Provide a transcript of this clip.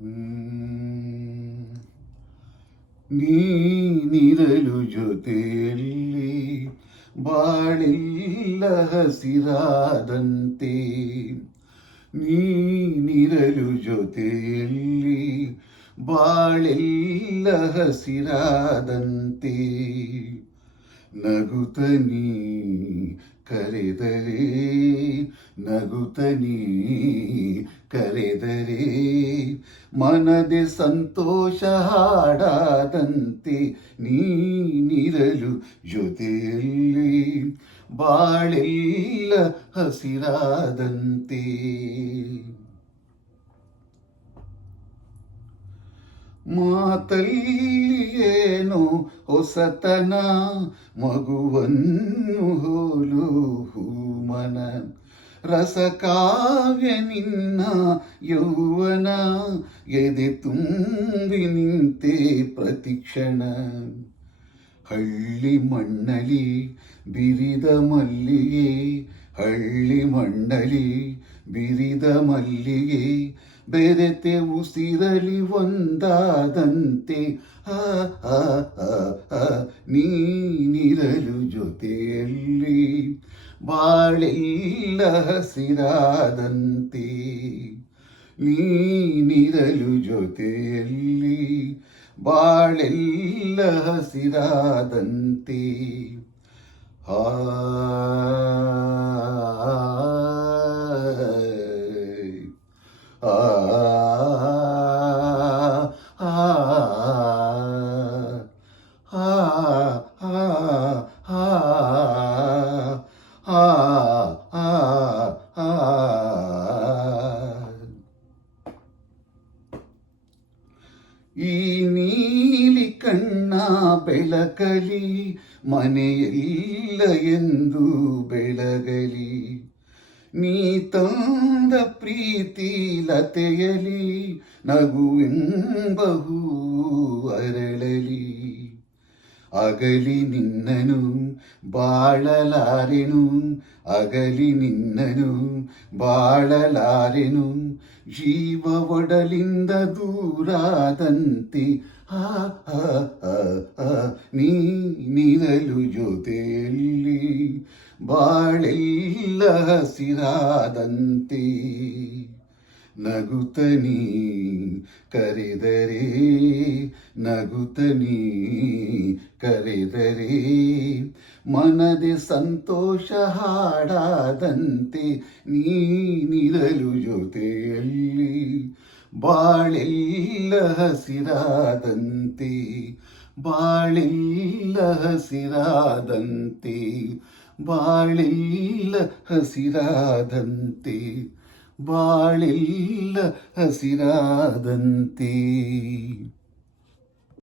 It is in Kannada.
ಹ್ಮ್. ನೀನಿರಲು ಜೊತೆಯಲ್ಲಿ ಬಾಳೆಲ್ಲ ಹಸಿರಾದಂತೆ, ನೀನಿರಲು ಜೊತೆಯಲ್ಲಿ ಬಾಳೆಲ್ಲ ಹಸಿರಾದಂತೆ, ನಗುತ್ತನೀ ಕರೆದರೆ, ನಗುತ್ತನೀ ಕರೆದರೆ, ಮನದೆ ಸಂತೋಷ ಹಾಡಾದಂತೆ, ನೀನಿರಲು ಜೊತೆಯಲ್ಲಿ ಬಾಳೆಲ್ಲ ಹಸಿರಾದಂತೆ. ಮಾತಲ್ಲಿಯೇನೋ ಹೊಸತನ, ಮಗುವನ್ನು ಹೋಲು ಹೂಮನ, ರಸಕಾವ್ಯ ನಿನ್ನ ಯೌವನ, ಎದೆ ತುಂಬಿ ನಿಂತೆ ಪ್ರತಿಕ್ಷಣ. ಹಳ್ಳಿ ಮಣ್ಣಲಿ ಬಿರಿದ ಮಲ್ಲಿಗೆ, ಹಳ್ಳಿ ಮಣ್ಣಲಿ ಬಿರಿದ ಮಲ್ಲಿಗೆ, ಬೆರೆತೆ ಉಸಿರಲಿ ಒಂದಾದಂತೆ, ಆ ಆ ಆ ಆ ನೀನಿರಲು ಜೊತೆಯಲ್ಲಿ ಬಾಳೆಲ್ಲ ಹಸಿರಾದಂತೆ, ನೀನಿರಲು ಜೊತೆಯಲ್ಲಿ ಬಾಳೆಲ್ಲ ಹಸಿರಾದಂತೆ. ಆ ಆ ಈ ನೀಲಿ ಕಣ್ಣ ಬೆಳಕಲಿ, ಮನೆಯೆಲ್ಲ ಎಂದು ಬೆಳಗಲಿ, ನೀ ತಂದ ಪ್ರೀತಿ ಲತೆಯಲಿ, ನಗುವೆಂಬ ಹೂ ಅರಳಲಿ. ಅಗಲಿ ನಿನ್ನನು ಬಾಳಲಾರೆನು, ಅಗಲಿ ನಿನ್ನನು ಬಾಳಲಾರೆನು, ಜೀವ ಒಡಲಿಂದ ದೂರಾದಂತೆ, ಆ ಆ ಆ ಆ ನೀನಿರಲು ಜೊತೆಯಲ್ಲಿ ಬಾಳೆಲ್ಲ ಹಸಿರಾದಂತೆ, ನಗುತ್ತನೀ ಕರೆದರೆ, ನಗುತ್ತನೀ ಕರೆದರೆ, ಮನದೆ ಸಂತೋಷ ಹಾಡಾದಂತೆ, ನೀನಿರಲು ಜೊತೆಯಲ್ಲಿ ಬಾಳೆಲ್ಲ ಹಸಿರಾದಂತೆ, ಬಾಳೆಲ್ಲ ಹಸಿರಾದಂತೆ, ಬಾಳೆಲ್ಲ ಹಸಿರಾದಂತೆ, ಬಾಳೆಲ್ಲ ಹಸಿರಾದಂತೆ.